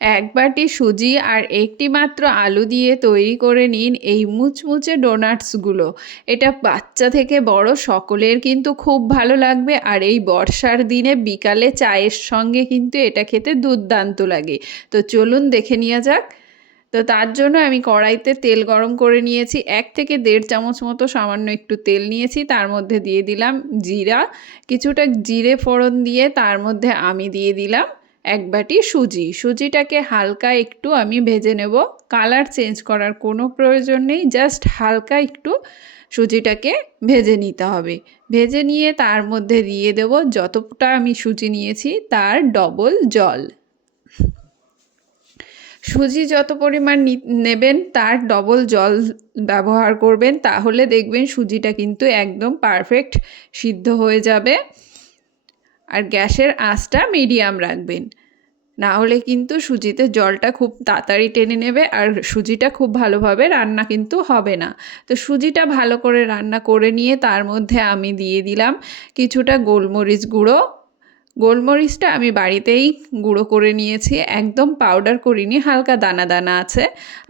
এক বাটি সুজি আর একটি মাত্র আলু দিয়ে তৈরি করে নিন এই মুচমুচে ডোনাটসগুলো। এটা বাচ্চা থেকে বড় সকলের কিন্তু খুব ভালো লাগবে, আর এই বর্ষার দিনে বিকালে চায়ের সঙ্গে কিন্তু এটা খেতে দুর্দান্ত লাগে। তো চলুন দেখে নেওয়া যাক। তো তার জন্য আমি কড়াইতে তেল গরম করে নিয়েছি, 1 থেকে 1.5 চামচ মতো সামান্য একটু তেল নিয়েছি। তার মধ্যে দিয়ে দিলাম জিরা, কিছুটা জিরে ফোড়ন দিয়ে তার মধ্যে আমি দিয়ে দিলাম 1 বাটি সুজি। সুজিটাকে হালকা একটু আমি ভেজে নেব, কালার চেঞ্জ করার কোনো প্রয়োজন নেই, জাস্ট হালকা একটু সুজিটাকে ভেজে নিতে হবে। ভেজে নিয়ে তার মধ্যে দিয়ে দেব যতটা আমি সুজি নিয়েছি তার ডবল জল। সুজি যত পরিমাণ নেবেন তার ডবল জল ব্যবহার করবেন, তাহলে দেখবেন সুজিটা কিন্তু একদম পারফেক্ট সিদ্ধ হয়ে যাবে। আর গ্যাসের আঁচটা মিডিয়াম রাখবেন, না হলে কিন্তু সুজিতে জলটা খুব তাড়াতাড়ি টেনে নেবে আর সুজিটা খুব ভালোভাবে রান্না কিন্তু হবে না। তো সুজিটা ভালো করে রান্না করে নিয়ে তার মধ্যে আমি দিয়ে দিলাম কিছুটা গোলমরিচ গুঁড়ো। গোলমরিচটা আমি বাড়িতেই গুঁড়ো করে নিয়েছি, একদম পাউডার করিনি, হালকা দানা দানা আছে।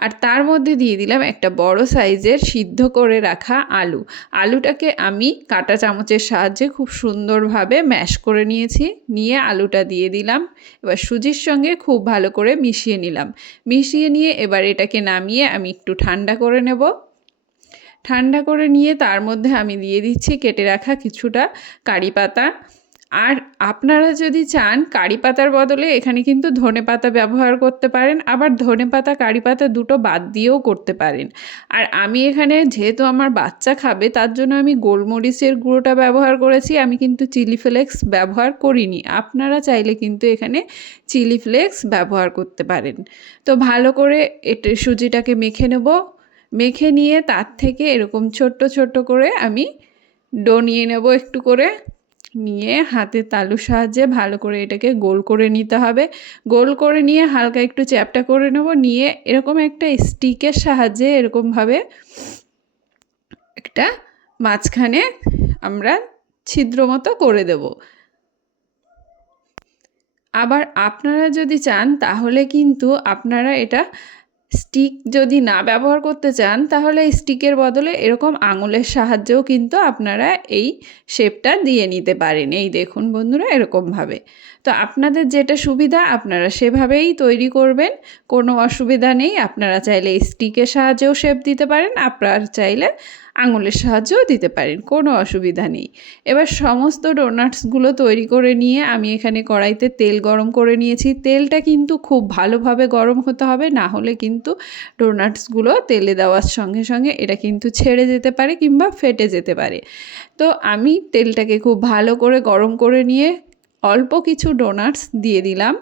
আর তার মধ্যে দিয়ে দিলাম একটা বড় সাইজের সিদ্ধ করে রাখা আলু। আলুটাকে আমি কাঁটা চামচের সাহায্যে খুব সুন্দরভাবে ম্যাশ করে নিয়েছি। নিয়ে আলুটা দিয়ে দিলাম, এবার সুজির সঙ্গে খুব ভালো করে মিশিয়ে নিলাম। মিশিয়ে নিয়ে এবার এটাকে নামিয়ে আমি একটু ঠান্ডা করে নেব। ঠান্ডা করে নিয়ে তার মধ্যে আমি দিয়ে দিচ্ছি কেটে রাখা কিছুটা কারি পাতা। আর আপনারা যদি চান কারি পাতার বদলে এখানে কিন্তু ধনেপাতা ব্যবহার করতে পারেন, আবার ধনেপাতা কারি পাতা দুটো বাদ দিয়েও করতে পারেন। আর আমি এখানে যেহেতু আমার বাচ্চা খাবে তার জন্য আমি গোলমরিচের গুঁড়োটা ব্যবহার করেছি, আমি কিন্তু চিলি ফ্লেক্স ব্যবহার করিনি। আপনারা চাইলে কিন্তু এখানে চিলি ফ্লেক্স ব্যবহার করতে পারেন। তো ভালো করে এটা সুজিটাকে মেখে নেব। মেখে নিয়ে তার থেকে এরকম ছোট্ট ছোট্ট করে আমি ডো নিয়ে নেব একটু করে, নিয়ে হাতের তালুর সাহায্যে ভালো করে এটাকে গোল করে নিতে হবে। গোল করে নিয়ে হালকা একটু চ্যাপটা করে নেব, নিয়ে এরকম একটা স্টিকের সাহায্যে এরকমভাবে একটা মাঝখানে আমরা ছিদ্র মতো করে দেব। আবার আপনারা যদি চান তাহলে কিন্তু আপনারা এটা স্টিক যদি না ব্যবহার করতে চান তাহলে স্টিকের বদলে এরকম আঙুলের সাহায্যেও কিন্তু আপনারা এই শেপটা দিয়ে নিতে পারেন। এই দেখুন বন্ধুরা, এরকমভাবে। তো আপনাদের যেটা সুবিধা আপনারা সেভাবেই তৈরি করবেন, কোনো অসুবিধা নেই। আপনারা চাইলে স্টিকের সাহায্যেও শেপ দিতে পারেন, আপনারা চাইলে আঙুলের সাহায্যও দিতে পারেন, কোনো অসুবিধা নেই। এবার সমস্ত ডোনাটসগুলো তৈরি করে নিয়ে আমি এখানে কড়াইতে তেল গরম করে নিয়েছি। তেলটা কিন্তু খুব ভালোভাবে গরম হতে হবে, না হলে কিন্তু ডোনাটসগুলো তেলে দেওয়ার সঙ্গে সঙ্গে এটা কিন্তু ছেড়ে যেতে পারে কিংবা ফেটে যেতে পারে। তো আমি তেলটাকে খুব ভালো করে গরম করে নিয়ে অল্প কিছু ডোনাটস দিয়ে দিলাম,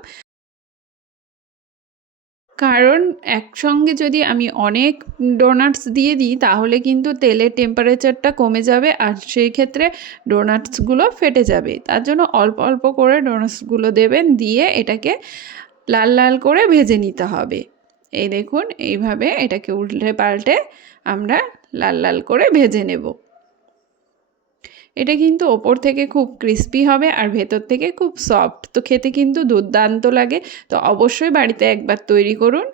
কারণ একসঙ্গে যদি আমি অনেক ডোনাটস দিয়ে দিই তাহলে কিন্তু তেলের টেম্পারেচারটা কমে যাবে আর সেই ক্ষেত্রে ডোনাটসগুলো ফেটে যাবে। তার জন্য অল্প অল্প করে ডোনাটসগুলো দেবেন, দিয়ে এটাকে লাল লাল করে ভেজে নিতে হবে। এই দেখুন, এইভাবে এটাকে উল্টে পাল্টে আমরা লাল লাল করে ভেজে নেব। এটা কিন্তু ওপর থেকে খুব ক্রিস্পি হবে আর ভেতর থেকে খুব সফট, তো খেতে কিন্তু দুর্দান্ত লাগে। তো অবশ্যই বাড়িতে একবার তৈরি করুন।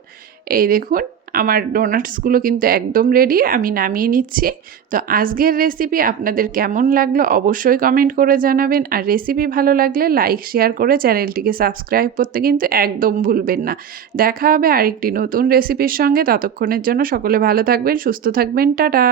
এই দেখুন আমার ডোনাটসগুলো কিন্তু একদম রেডি, আমি নামিয়ে নিচ্ছি। তো আজকের রেসিপি আপনাদের কেমন লাগলো অবশ্যই কমেন্ট করে জানাবেন, আর রেসিপি ভালো লাগলে লাইক শেয়ার করে চ্যানেলটিকে সাবস্ক্রাইব করতে কিন্তু একদম ভুলবেন না। দেখা হবে আরেকটি নতুন রেসিপির সঙ্গে, ততক্ষণের জন্য সকলে ভালো থাকবেন, সুস্থ থাকবেন, টাটা।